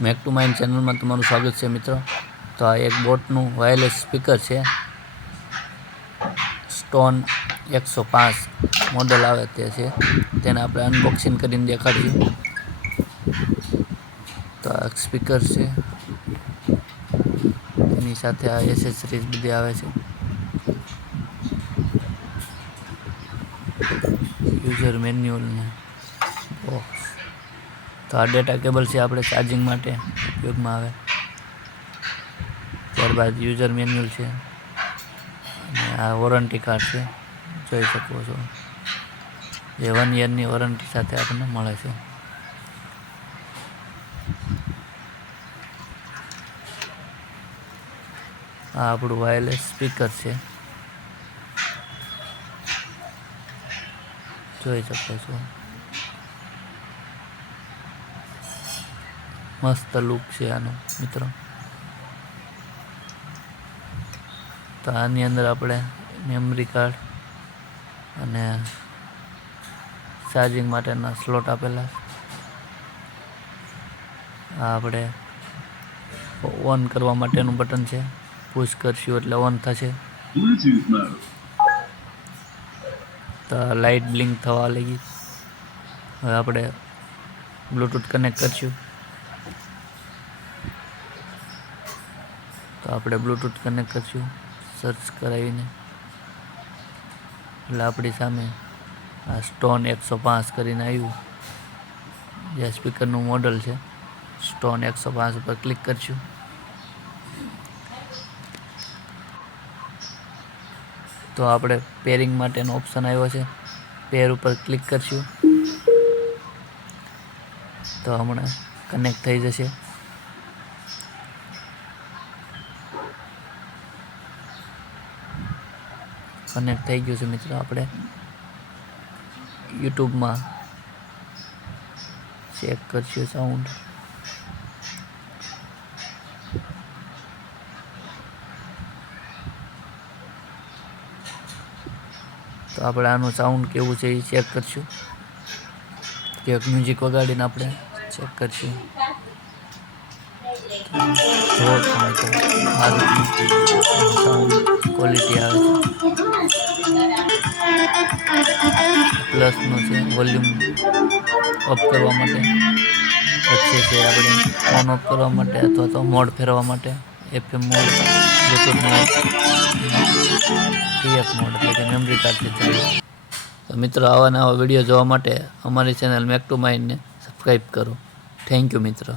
Make two mine ચેનલમાં તમારું સ્વાગત છે, મિત્રો. તો આ એક બોટનું વાયરલેસ સ્પીકર છે. સ્ટોન એકસો પાંચ મોડલ આવે તે છે. તેને આપણે અનબોક્સિંગ કરીને દેખાડીએ તો આ સ્પીકર છે. એની સાથે આ એસેસરીઝ બધી આવે છે. યુઝર મેન્યુઅલને ઓહ. તો આ ડેટા કેબલ છે આપણે ચાર્જિંગ માટે ઉપયોગમાં આવે. ત્યારબાદ યુઝર મેન્યુઅલ છે. અને આ વોરંટી કાર્ડ છે. જોઈ શકો છો. જે વન યરની વોરંટી સાથે આપણને મળે છે. આ આપણું વાયરલેસ સ્પીકર છે. જોઈ શકો છો. મસ્ત લુક છે આનો, મિત્રો. તો આની અંદર આપણે મેમરી કાર્ડ અને ચાર્જિંગ માટેના સ્લોટ આપેલા. આ આપણે ઓન કરવા માટેનું બટન છે. પુશ કરશું એટલે ઓન થશે. તો લાઇટ બ્લિંક થવા લાગી. હવે આપણે બ્લૂટૂથ કનેક્ટ કરશું. તો આપણે બ્લૂટૂથ કનેક્ટ કરશું. સર્ચ કરાવીને. એટલે આપણી સામે આ સ્ટોન એકસો પાંચ કરીને આવ્યું. જે સ્પીકરનું મોડલ છે. સ્ટોન એકસો પાંચ ઉપર ક્લિક કરશું. તો આપણે પેરિંગ માટેનો ઓપ્શન આવ્યો છે. પેર ઉપર ક્લિક કરશું. તો હમણાં કનેક્ટ થઈ જશે. કનેક્ટ થઈ ગયું છે મિત્રો આપણે. યુટ્યુબમાં ચેક કરશું સાઉન્ડ તો આપણે આનું સાઉન્ડ કેવું છે એ ચેક કરશું. કે મ્યુઝિક વગાડીને આપણે ચેક કરશું. સાઉન્ડ ક્વોલિટી આવે છે. પ્લસનું છે, વોલ્યુમ ઓફ કરવા માટે. પછી છે આપણે ઓન ઓફ કરવા માટે અથવા તો મોડ ફેરવા માટે, FM mode, Bluetooth mode, PF mode એટલે કે મેમરી કાર્ડથી ચાલે. તો મિત્રો, આવા નવા વીડિયો જોવા માટે અમારી ચેનલ મેક ટુ માઇન્ડને સબસ્ક્રાઈબ કરો. થેન્ક યુ મિત્રો.